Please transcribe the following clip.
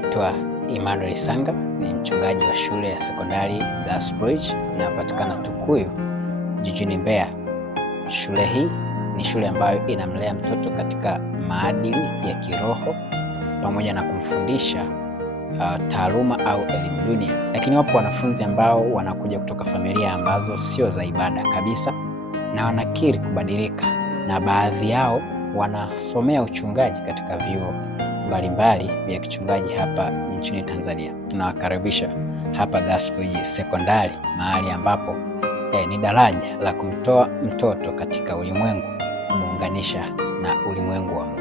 Naitwa Emmanuel Sanga, ni mchungaji wa shule ya sekondari Gasbridge inayopatikana Tukuyu jijini Mbeya. Shule hii ni shule ambayo inamlea mtoto katika maadili ya kiroho pamoja na kumfundisha taaluma au elimu dunia. Lakini wapo wanafunzi ambao wanakuja kutoka familia ambazo sio za ibada kabisa na wanakiri kubadilika, na baadhi yao wanasomea uchungaji katika vyuo mbalimbali vya kichungaji hapa nchini Tanzania. Tunawakaribisha hapa Gasbridge Sekondari, mahali ambapo ni daraja la kumtoa mtoto katika ulimwengu, kumuunganisha na ulimwengu wa Mungu.